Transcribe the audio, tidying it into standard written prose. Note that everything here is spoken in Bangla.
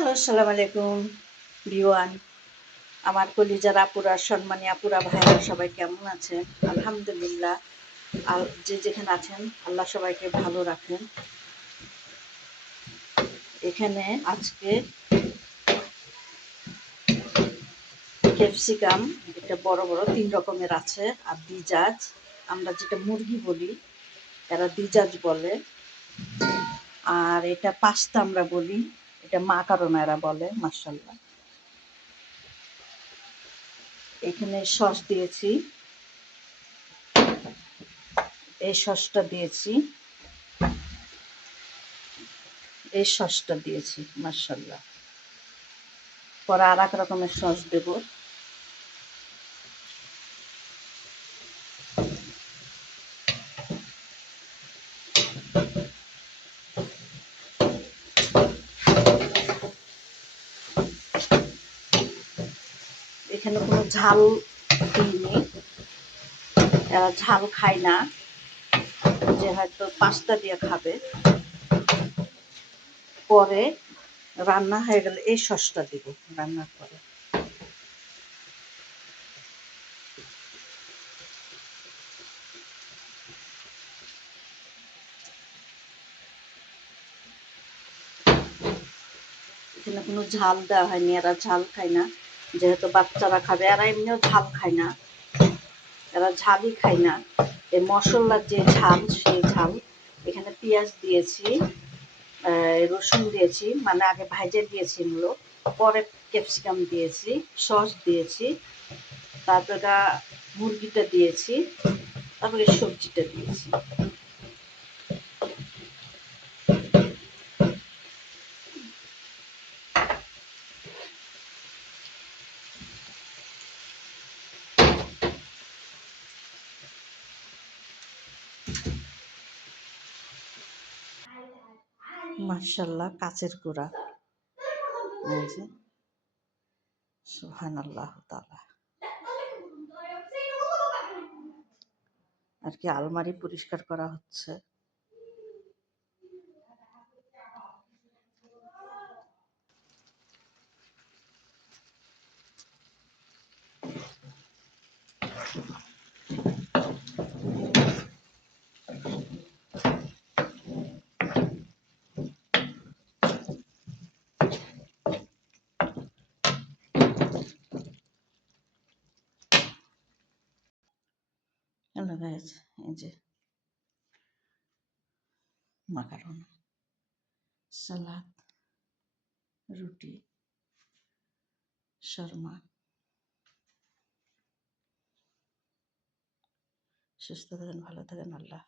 হ্যালো, আসসালামু আলাইকুম ভিওয়ান। আমার কলিজার আপুরা, সম্মানী আপুরা, ভাইরা সবাই কেমন আছেন? আলহামদুলিল্লাহ। যে যেখানে আছেন আল্লাহ সবাইকে ভালো রাখেন। এখানে আজকে ক্যাপসিকাম, এটা বড় বড় 3 রকমের আছে, আর দিজাজ, আমরা যেটা মুরগি বলি এরা দিজাজ বলে, আর এটা পাস্তা আমরা বলি, এটা মাকারোনা এরা বলে। মাশাআল্লাহ। এখানে সস দিয়েছি, এই সসটা দিয়েছি, এই সসটা দিয়েছি। মাশাআল্লাহ। পরে আর এক রকমের সস দেব। এখানে কোনো ঝাল দিইনি, এরা ঝাল খায় না, যে হয়তো পাস্তা দিয়ে খাবে। পরে রান্না হয়ে গেলে এই সসটা দিব রান্নার পরে। এখানে কোনো ঝাল দেওয়া হয়নি, এরা ঝাল খায় না, যেহেতু বাচ্চারা খাবে। এরা এমনিও ঝাল খায় না, এরা ঝালই খায় না। এই মশলার যে ঝাল, সেই ঝাল। এখানে পেঁয়াজ দিয়েছি, রসুন দিয়েছি, মানে আগে ভাজে দিয়েছি এগুলো, পরে ক্যাপসিকাম দিয়েছি, সস দিয়েছি, তারপরে মুরগিটা দিয়েছি, তারপরে সবজিটা দিয়েছি। মাশাআল্লাহ, কাচের গুঁড়া। এই যে সুবহানাল্লাহ তাআলা। আর কি আলমারি পরিষ্কার করা হচ্ছে। হ্যালো গাইস, এই যে মাকারোনা, সালাদ, রুটি, শর্মা। সুস্থ থাকেন, ভালো থাকেন, আল্লাহ।